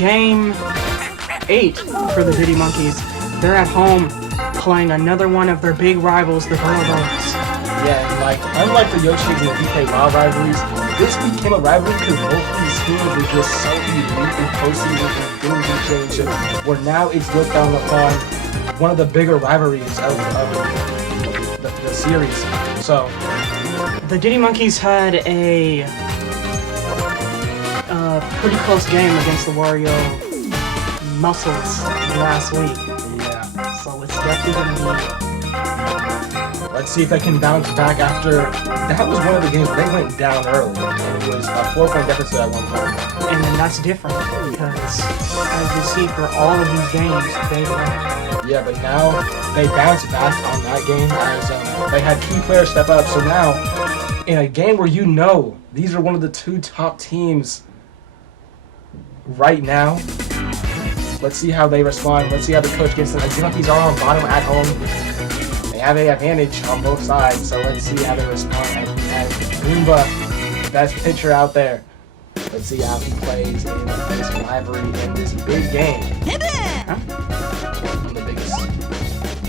game 8 for the Diddy Monkeys. They're at home playing another one of their big rivals, the Birdo Bows. Yeah, and like, unlike the Yoshi Eggs and the DK Wild rivalries, this became a rivalry because both these teams were just so elite in postseason and doing the championship, where now it's looked down upon one of the bigger rivalries of the series. So, the Diddy Monkeys had a pretty close game against the Wario Muscles last week. yeah. So it's definitely going to be... Let's see if they can bounce back after... That was one of the games where they went down early. And it was a 4-point deficit at one point. And then that's different because, as you see, for all of these games, they won. Yeah, but now they bounced back on that game as they had key players step up. So now, in a game where you know these are one of the 2 top teams right now, let's see how they respond. Let's see how the coach gets them. The Monkeys are on bottom at home. They have an advantage on both sides, so let's see how they respond. And Goomba, best pitcher out there. Let's see how he plays in this rivalry in this big game. Huh? On the biggest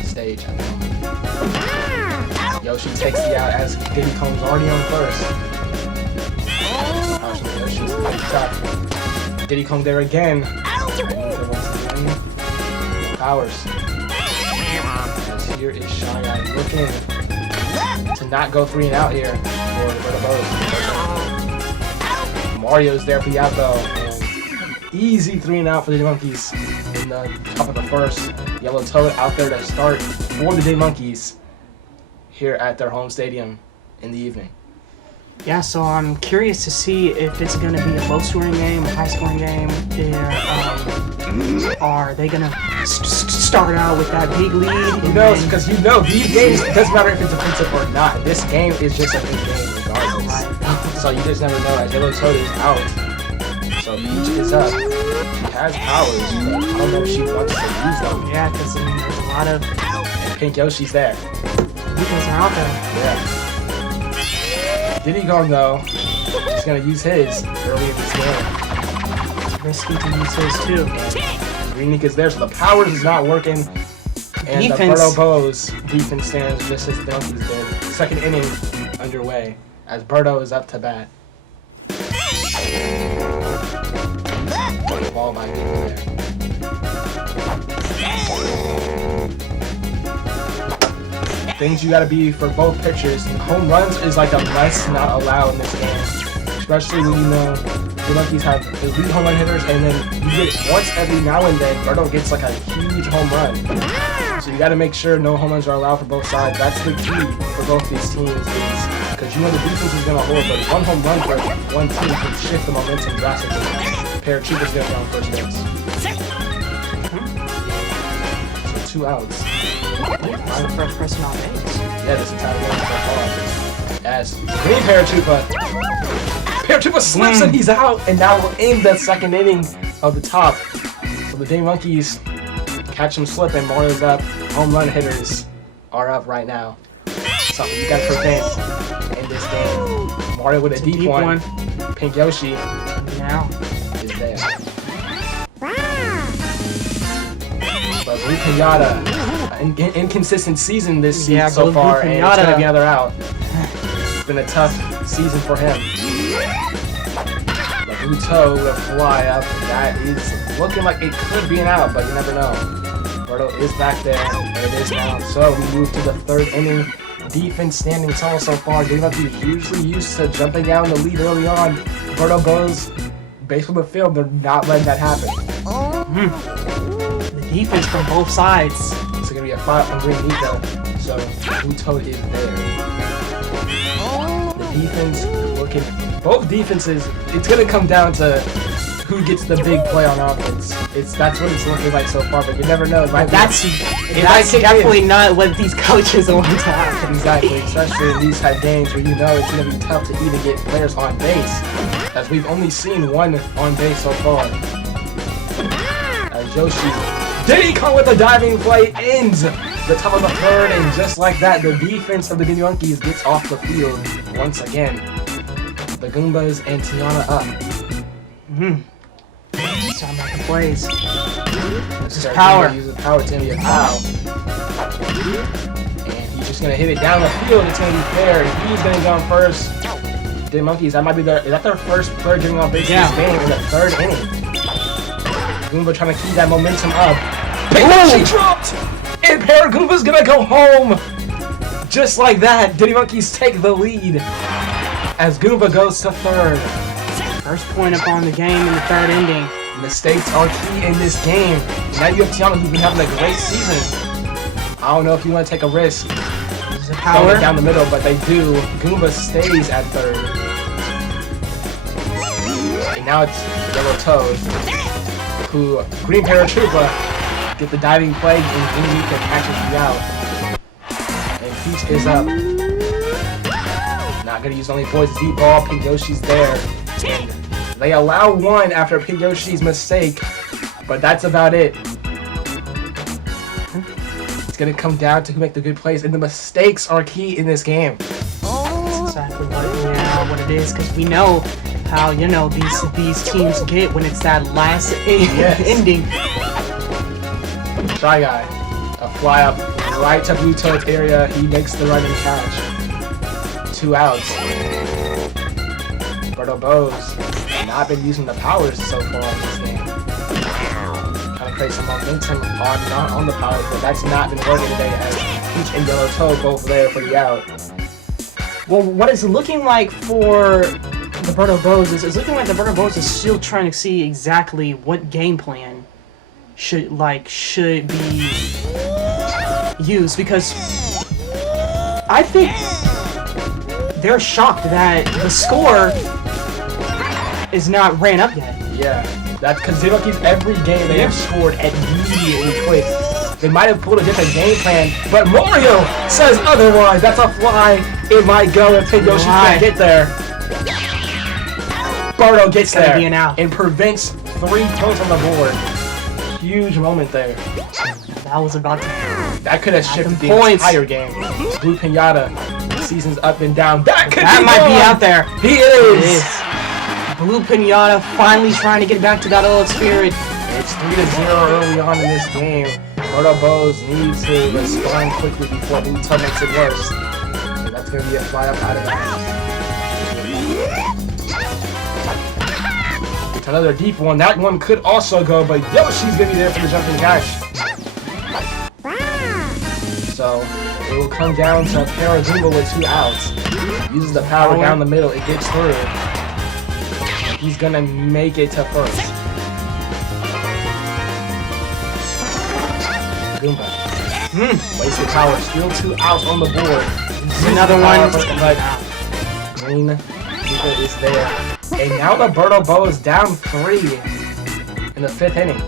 stage at the moment. Yoshi takes the out as Diddy Kong's already on first. Yoshi's tough. Diddy Kong there again. Powers. As here is Shy Guy looking to not go 3 and out here for the Bose. Mario's there for the out though. And easy 3 and out for the Diddy Monkeys in the top of the first. Yellow Toad out there to start for the Diddy Monkeys here at their home stadium in the evening. Yeah, so I'm curious to see if it's going to be a low-scoring game, a high-scoring game. Are they going to start out with that big lead? Who knows? Because you know, these games, it doesn't matter if it's defensive or not. This game is just a big game regardless. So you just never know. As Yellow Toad is out, so Peach is up. She has powers, but I don't know if she wants to use them. Yeah, because I mean, there's a lot of... Pink Yoshi's there. Because they're out there. Yeah. Diddy Kong though, he's gonna use his early in this game. Risky to use his too. Green Ink is there, so the powers is not working. And Defense. the Birdo Bows defense stands just as the Monkeys did. Second inning underway as Birdo is up to bat. Ball might be there. Things you gotta be for both pitchers. Home runs is like a must not allow in this game. Especially when you know the Monkeys have elite home run hitters and then you get once every now and then Birdo gets like a huge home run. So you gotta make sure no home runs are allowed for both sides. That's the key for both these teams because you know the defense is gonna hold, but one home run for one team can shift the momentum drastically. Paratroopa's gonna be on first base. So 2 outs. That's the first person on base. Yeah, this entire game so far. As Green Paratroopa slips and he's out, and now we're in the second inning of the top. So the Diddy Monkeys catch him slipping. Mario's up. Home run hitters are up right now. Something you gotta prevent in this game. Mario with a deep one. Pink Yoshi now is there. But Blue Pinata. Inconsistent season this season so far, and it's gonna be another out. It's been a tough season for him. The Blue Toe will fly up. That is looking like it could be an out, but you never know. Birdo is back there, and it is now. So we move to the third inning. Defense standing tall so far. Diddy Monkeys usually used to jumping down the lead early on. Birdo goes base on the field. They're not letting that happen. The defense from both sides. It's going to be a fight from Green Eco, so Blue Toad is there. The defense looking, both defenses, it's going to come down to who gets the big play on offense. That's what it's looking like so far, but you never know. That's definitely not what these coaches want to happen. Exactly, especially in these type games where you know it's going to be tough to even get players on base, as we've only seen one on base so far. As Yoshi Diddy Kong with a diving play ends the top of the third, and just like that, the defense of the Diddy Monkeys gets off the field once again. The Goombas and Tiana up. Start making plays. This is power. Uses power to be a foul. And he's just gonna hit it down the field. It's gonna be fair. He's gonna go first. The Monkeys, that might be is that their first player getting on base in this game in the 3rd inning? Goomba trying to keep that momentum up. She dropped! And Paragoomba's gonna go home! Just like that, Diddy Monkeys take the lead as Goomba goes to 3rd. First point up on the game in the 3rd inning. Mistakes are key in this game. Now you have Tiana, who's been having a great season. I don't know if you want to take a risk. There's a power down the middle, but they do. Goomba stays at 3rd. And now it's Yellow Toad, who Green Paratroopa get the diving play and Diddy can catches you out. And Peach is up. Not gonna use only boys deep ball. Pink Yoshi's there. And they allow 1 after Pink Yoshi's mistake, but that's about it. It's gonna come down to who make the good plays, and the mistakes are key in this game. That's exactly what it is, because we know how, you know, these teams get when it's that last ending. Try Guy, a fly up right to Blue Toad's area. He makes the running catch. 2 outs. Birdo Bows not been using the powers so far in this game. Trying to create some momentum on the powers, but that's not been working today as Peach and Yellow Toad both there for the out. Well, what it's looking like for the Birdo Bows is it's looking like the Birdo Bows is still trying to see exactly what game plan should be used, because I think they're shocked that the score is not ran up yet. Yeah, that's because Diddy Monkeys every game they have scored immediately quick. They might have pulled a different game plan, but Mario says otherwise. That's a fly. It might go if Pink Yoshi can't get there. Birdo gets there and prevents 3 points on the board. Huge moment there. That was about to... That could have shifted the entire game. Blue Pinata, season's up and down. That might be out there. He is. Blue Pinata finally trying to get back to that old spirit. It's 3-0 early on in this game. Birdo Bows needs to respond quickly before Blue Toad makes it worse. So that's going to be a fly up out of that. It's another deep one. That one could also go, but Yoshi's going to be there for the jumping catch. So it will come down to Paragoomba with 2 outs. Uses the power down the middle. It gets through. He's going to make it to 1st. Goomba. Wasted power. Still 2 outs on the board. Another one. Green Goomba is there. And now the Birdo Bow is down 3 in the 5th inning.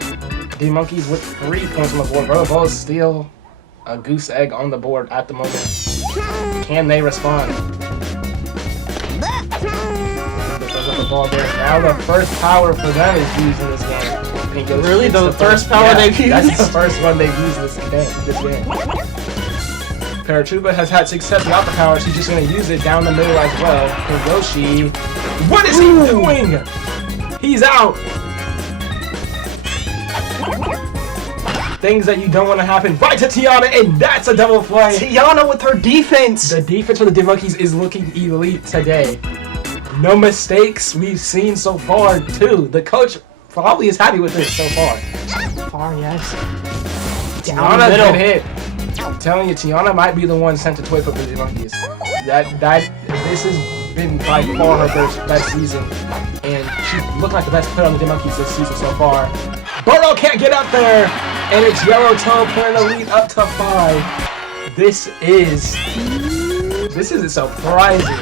D Monkeys with 3 points on the board. Birdo Bow is still a goose egg on the board at the moment. Can they respond? The ball there. Now the first power for them is used in this game. Really? The first power they've used? That's the first one they've used this game. Paratroopa has had success without the power, so he's just going to use it down the middle as well. And Yoshi, what is he doing? He's out. Things that you don't want to happen. Right to Tiana, and that's a double play. Tiana with her defense. The defense for the Diddy Monkeys is looking elite today. No mistakes we've seen so far, too. The coach probably is happy with this so far. Yes. Tiana good hit. I'm telling you, Tiana might be the one sent to toy for the Diddy Monkeys. This has been by far her best season, and she's looking like the best player on the Diddy Monkeys this season so far. Birdo can't get up there, and it's Yellow Toad putting the lead up to 5. This is surprising,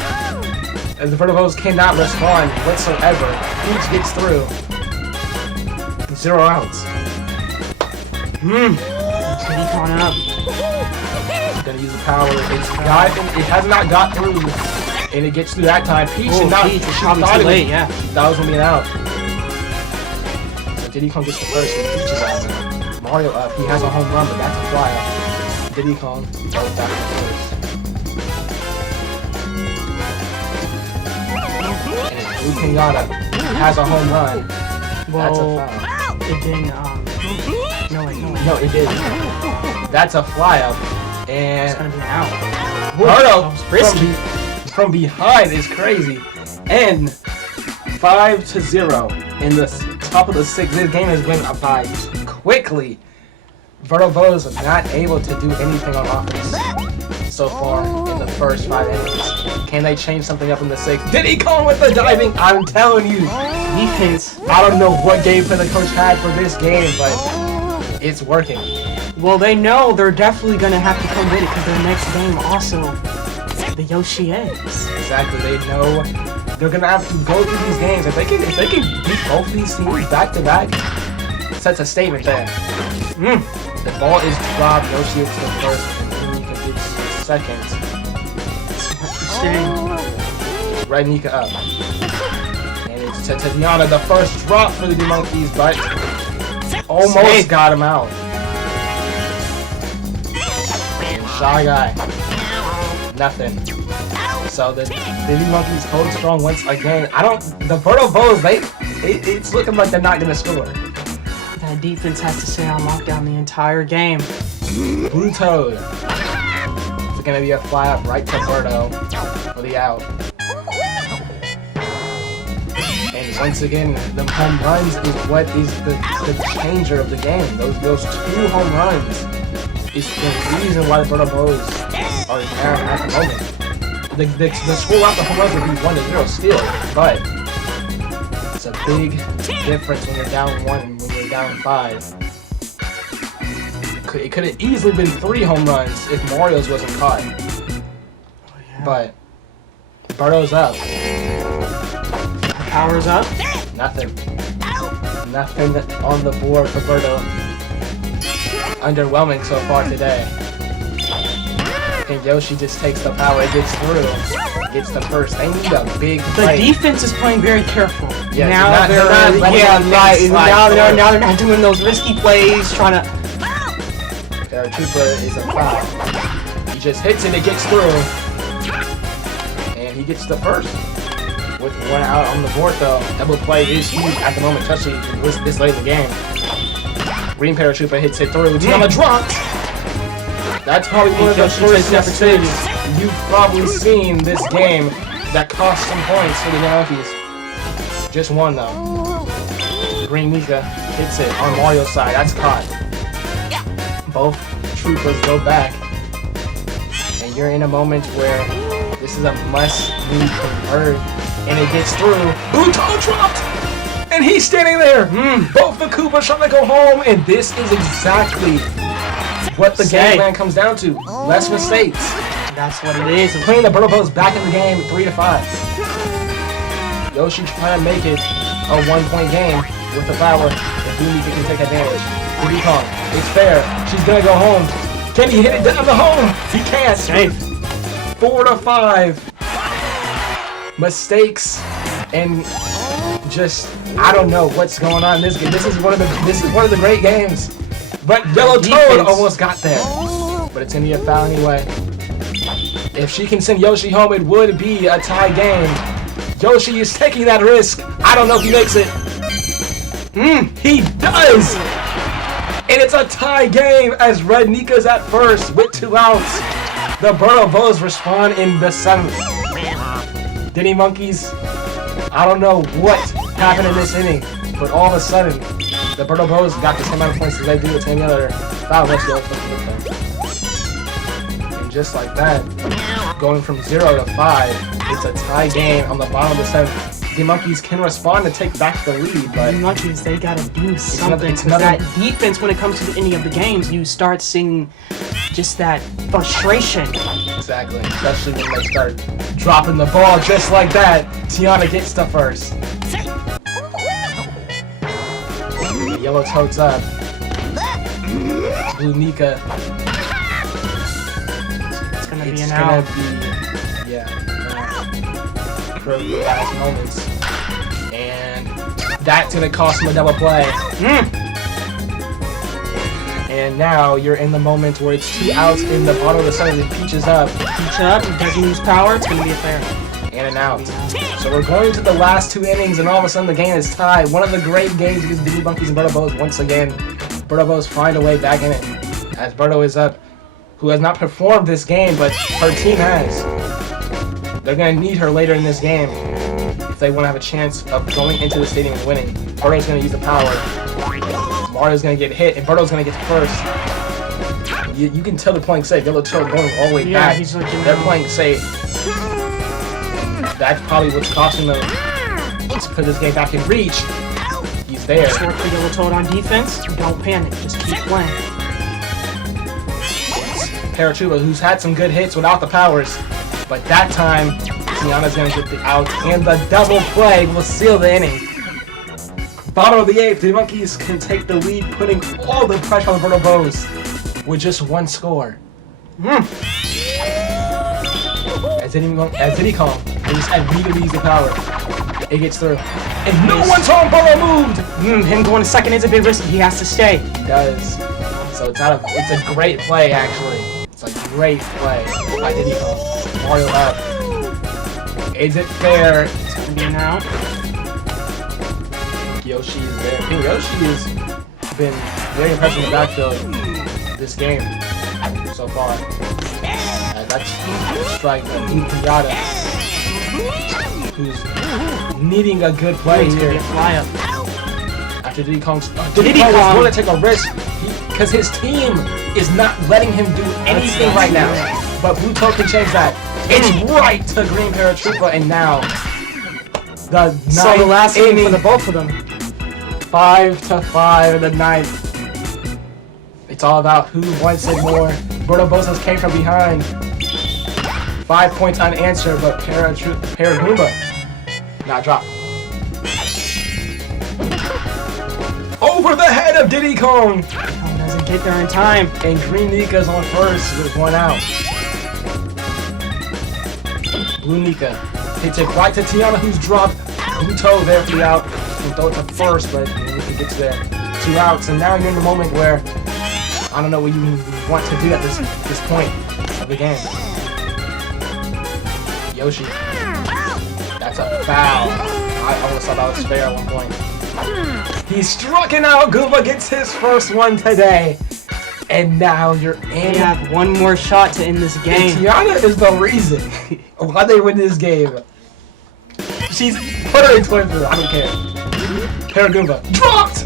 as the Birdo Bows cannot respond whatsoever. Peach gets through. 0 outs. Diddy coming up. Gonna use the power. It has not got through, and it gets through that time. Peach and not. Peach, probably too late. Yeah. That was gonna be an out. So Diddy Kong gets the first, and Peach is out. Mario up. He has a home run, but that's a fly up. Diddy Kong goes back to first. And Blue Pinata has a home run. That's a Well, foul. it didn't, no, wait. No, it didn't. That's a fly up. It's And gonna be an out. Birdo risky. from behind is crazy. And 5-0 in the top of the 6th. This game has went up by quickly. Birdo Bows are not able to do anything on offense so far in the first 5 innings. Can they change something up in the 6th? Diddy come with the diving? I'm telling you. Defense. I don't know what game plan the coach had for this game, but it's working. Well, they know they're definitely gonna have to come with it because their next game also the Yoshi Eggs. Exactly. They know they're gonna have to go through these games. If they can beat both of these teams back to back, sets a statement there. The ball is dropped. Yoshi gets the first, and Nika gets the second. Right Nika up. And it's to Tatiana, the first drop for the D Monkeys, but almost got him out. And Shy Guy. Nothing. So the Diddy Monkeys hold strong once again. The Birdo Bows, it's looking like they're not gonna score. That defense has to stay on lockdown the entire game. Bruto. It's gonna be a fly up right to Birdo for the out. And once again, the home runs is what is the changer of the game. Those 2 home runs is the reason why the Birdo Bows are down at the moment. The score out the home runs would be 1-0 still, but it's a big difference when you're down 1 and when you're down 5. It could have easily been 3 home runs if Mario's wasn't caught. But Birdo's up. Power's up. Nothing. Nothing on the board for Birdo. Underwhelming so far today. And Yoshi just takes the power, gets through, gets the first. They need a big The fight. defense is playing very careful. Yeah, now they're not now they're not doing those risky plays, trying to. Paratroopa is a foul. He just hits it, it gets through. And he gets the first. With 1 out on the board though. Double play is huge at the moment, especially this late in the game. Green Paratroopa hits it through. Tiana dropped! That's probably one of the first mistakes you've probably seen this game that cost some points for the Yankees. Just 1 though. Green Mika hits it on Mario's side. That's caught. Both troopers go back. And you're in a moment where this is a must-need convert. And it gets through. Buto dropped! And he's standing there. Both the Koopas trying to go home. And this is exactly what the game plan comes down to. Less mistakes. That's what it is. Putting the Birdo Bows back in the game 3-5. Yoshi trying to make it a 1-point game with the power. If Luigi can take advantage. Diddy Kong. It's fair. She's gonna go home. Can he hit it down the home? He can't. Safe. 4-5. Mistakes and just I don't know what's going on in this game. This is one of the great games. But Yellow Toad almost got there. But it's gonna be a foul anyway. If she can send Yoshi home, it would be a tie game. Yoshi is taking that risk. I don't know if he makes it. He does! And it's a tie game as Red Nika's at first with 2 outs. The Birdo Bows respond in the 7th. Diddy Monkeys, I don't know what happened in this inning, but all of a sudden, the Birdo Bows got the same amount of points as they do with any other foul. Let's go. And just like that, going from 0-5, it's a tie game on the bottom of the 7th. The Monkeys can respond to take back the lead, but The Monkeys, they gotta do something. it's Because that nothing. defense, when it comes to any of the games, you start seeing just that frustration. exactly, especially when they start dropping the ball just like that. Tiana gets the first. Yellow Toad's up. Blue Nika. It's gonna be It's an gonna out. be, for the last moments. And that's gonna cost him a double play. And now you're in the moment where it's 2 outs in the bottom of the 7th and Peach is up. Peach up, he doesn't use power, it's gonna be a fair. And an out. So we're going to the last 2 innings, and all of a sudden the game is tied. One of the great games against Diddy Monkeys and Birdo Bows once again. Birdo Bows find a way back in it, as Birdo is up, who has not performed this game, but her team has. They're going to need her later in this game if they want to have a chance of going into the stadium and winning. Birdo's going to use the power. Mario's going to get hit, and Birdo's going to get first. You can tell they're playing safe. Yellow Toe going all the way back. He's looking they're playing safe. That's probably what's costing them to put this game back in reach. He's there. Just work for Yellow Toad on defense. Don't panic. Just keep playing. Parachuba, who's had some good hits without the powers, but that time Tiana's gonna get the out, and the double play will seal the inning. Bottom of the 8th, the Monkeys can take the lead, putting all the pressure on the Birdo Bows with just 1 score. As Diddy Kong, they just immediately use the power. It gets through, and no one's home. Birdo moved. Him going to second is a bit risky. He has to stay. He does. So it's a great play actually. It's a great play by Diddy Kong. Mario up. Is it fair? It's gonna be an out. Yoshi is there. I think Yoshi has been very impressive in the backfield this game so far. That's like a new Pinata, who's needing a good play here. Fly up. After Diddy Kong's Diddy Kong is going to take a risk because his team is not letting him do anything right now. But Blue Toe can change that. It's right to Green Paratroopa, and now the last inning for the both of them. 5-5 in the 9th. It's all about who wants it more. Birdo Bows came from behind. 5 points unanswered, but Paragoomba not dropped. Over the head of Diddy Kong! Doesn't get there in time. And Green Nika's on first with 1 out. Blue Nika hits it right to Tiana, who's dropped. Blue Toe there for the out. Can throw it to first, but Nika gets there. 2 outs, and now you're in the moment where I don't know what you want to do at this point of the game. Yoshi. That's a foul. I almost thought that was fair at one point. He struck it out. Goomba gets his first one today. And now you're in. We have 1 more shot to end this game. And Tiana is the reason why they win this game. She's put her in 22. I don't care. Paragoomba dropped!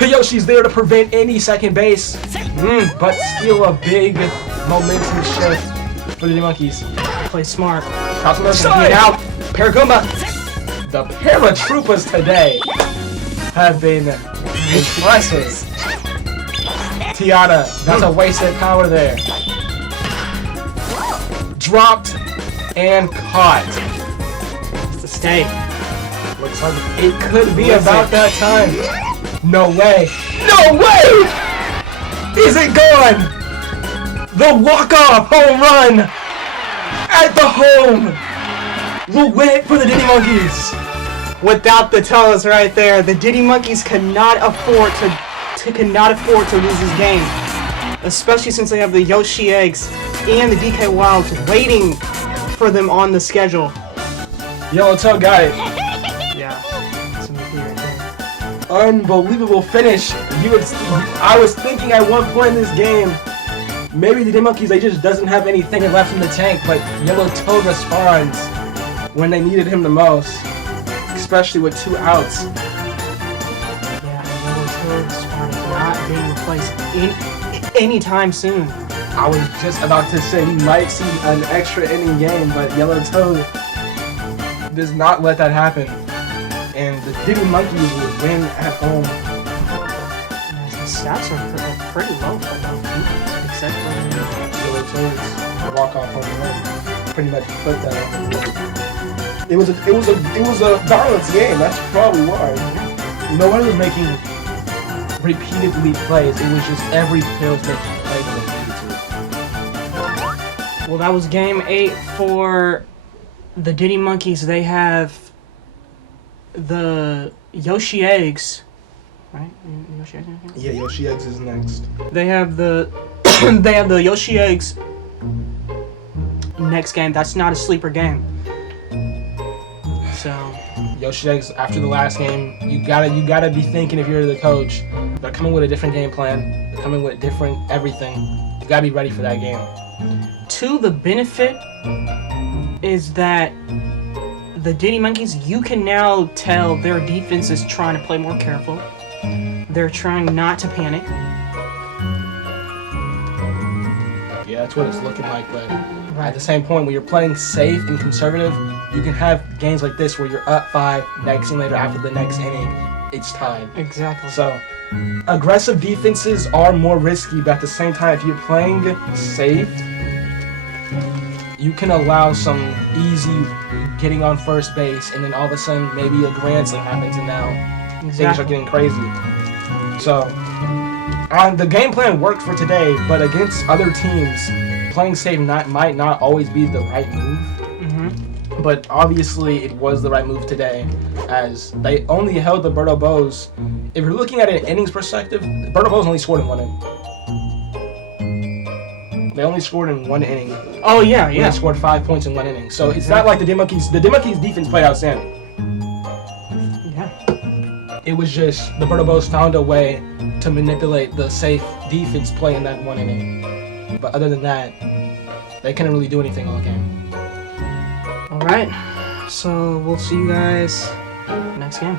Yoshi's there to prevent any second base. But still a big momentum shift for the Monkeys. Play smart. Side out. Paragoomba. The Paratroopas today have been impressive. Tiana, that's a wasted power there. Dropped and caught. It's a stay. Looks like it could be about that time. No way. No way! Is it gone? The walk-off home run at the home will win it for the Diddy Monkeys. Without the toes right there, the Diddy Monkeys cannot afford to lose this game, especially since they have the Yoshi Eggs and the DK Wilds waiting for them on the schedule. Yellow Toe got it. Yeah, that's a movie right there. Unbelievable finish. I was thinking at one point in this game, maybe the Diddy Monkeys, they just doesn't have anything left in the tank, but Yellow Toad responds when they needed him the most, especially with 2 outs. Yeah, Yellow Toad's spot is not being replaced anytime soon. I was just about to say we might see an extra inning game, but Yellow Toad does not let that happen. And the Diddy Monkeys will win at home. The stats are pretty low for them, except for Yellow Toad's walk-off home run. Pretty much put that on the board. It was a balanced game. That's probably why. No one was making repeatedly plays. It was just every player was making plays when they needed to. Well, that was game 8 for the Diddy Monkeys. They have the Yoshi Eggs, right? Yoshi Eggs. Yeah, Yoshi Eggs is next. They have the Yoshi Eggs next game. That's not a sleeper game. So Yoshi Eggs, after the last game, you gotta be thinking if you're the coach. They're coming with a different game plan. They're coming with different everything. You gotta be ready for that game. to the benefit is that the Diddy Monkeys, you can now tell their defense is trying to play more careful. They're trying not to panic. Yeah, that's what it's looking like, but at the same point, when you're playing safe and conservative, you can have games like this where you're up 5, next inning later after the next inning, it's tied. Exactly. So, aggressive defenses are more risky, but at the same time, if you're playing safe, you can allow some easy getting on first base, and then all of a sudden, maybe a grand slam happens, and now things are getting crazy. So, the game plan worked for today, but against other teams, playing safe might not always be the right move. Mm-hmm. But obviously, it was the right move today, as they only held the Birdo Bows. If you're looking at it in innings perspective, Birdo Bows only scored in 1 inning. They only scored in 1 inning. Oh yeah, yeah. They scored 5 points in 1 inning. So it's not like the DM Monkeys. The DM Monkeys defense played outstanding. Yeah. It was just the Birdo Bows found a way to manipulate the safe defense play in that 1 inning. But other than that, they couldn't really do anything all game. All right. So we'll see you guys next game.